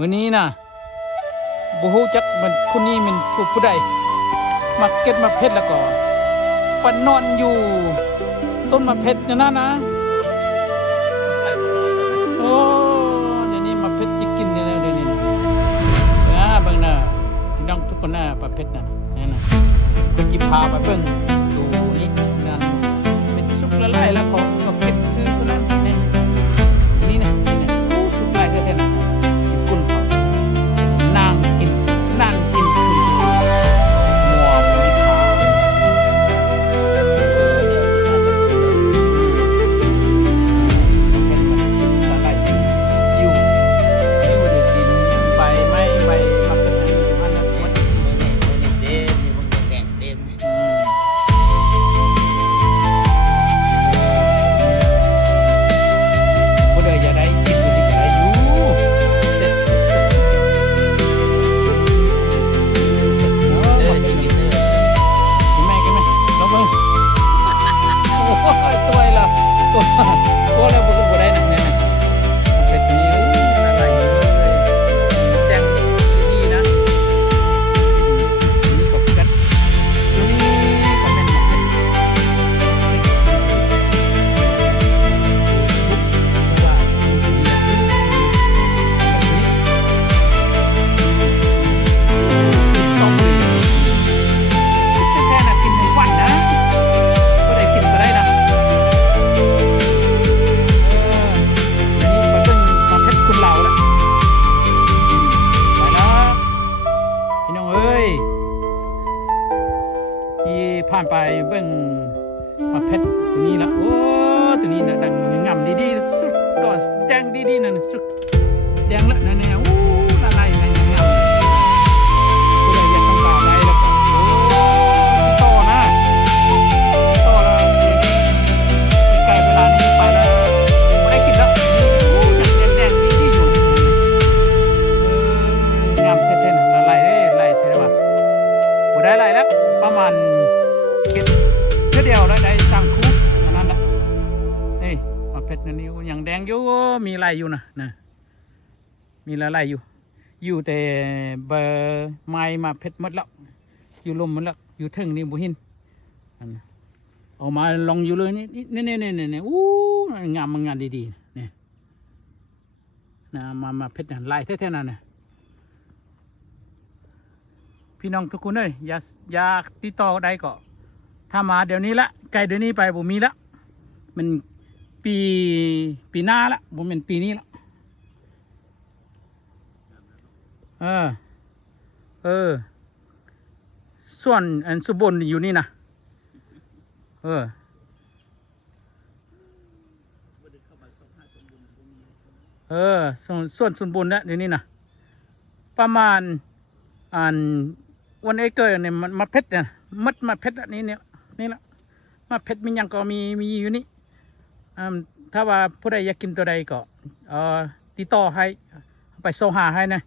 วันนี้นะบูฮูจักมันคนนี้มันผู้ใดมาเก็ตมาเพชรแล้วก็ปันนอนอยู่ต้นมะเพชรนะโอ้เดี๋ยวนี้มะเพชรจะกินเนี่ยเดี๋ยวนี้นะบางน่ะพี่น้องทุกคนน่ะมะเพชรน่ะนี่นะก็จิพาไปเบิ่งดูนี่นั่นเป็นสุกละลายแล้วของมะเพชรคือตัวนั้นเนี่ยนี่นะโอ้สุกละลายแท้ๆนะกินกุ้งเขานางกินคือมัวไม่ขาวตัวแล้วบุกได้หนักเนี่ยเป็ดตัวนี้อะไรแจ้งดีนะนี่ก็กันนี่ก็เป็นต้องแค่น่ะกินทั้งวันนะก็ได้กินก็ได้นะผ่านไปเบิ่งมาเพชรตัวนี้ละโอ้ตัวนี้นะดังงามดีๆสุดก่อนแดงดีๆนั่นสุดแดงละนั่นเนี่ยโอ้ละลายในงามก็เลยอยากทำตาได้แล้วก็โอ้ต่อนะต่อแล้วใกล้เวลานี้ไปแล้วไม่ได้กินแล้วโอ้ยังแดงดีๆอยู่งามเท่ๆละลายไล่เท่ว่าโอ้ได้ไล่แล้วประมาณเดียวแล้วได้สั่งคุกอันนั้นนะนี่มาเพชรนี่อย่างแดงอยู่มีลายอยู่นะมีลายอยู่แต่เบอร์ไม้มาเพชรหมดแล้วอยู่ลมหมดแล้วอยู่ถึงนี่บุหินออกมาลองอยู่เลยนี่อู้งามดีๆนี่นะมาเพชรลายแท้ๆนั่นนะพี่น้องทุกคนเลยอยากติดต่อได้ก็ถ้ามาเดี๋ยวนี้ละไกลเดี๋ยวนี้ไปผมมีละมันปีหน้าละผมเป็นปีนี้ละส่วนอันสุบนอยู่นี่นะส่วนสุบนนะเดี๋ยวนี้นะประมาณวันเอเกอร์เนี่ยมาเพชรเนี่ยมาเพชรนี่ละมาเพชรมียังก็มีอยู่นี่ถ้าว่าผู้ใดอยากกินตัวใดก็ติดต่อให้ไปโซหาให้นะ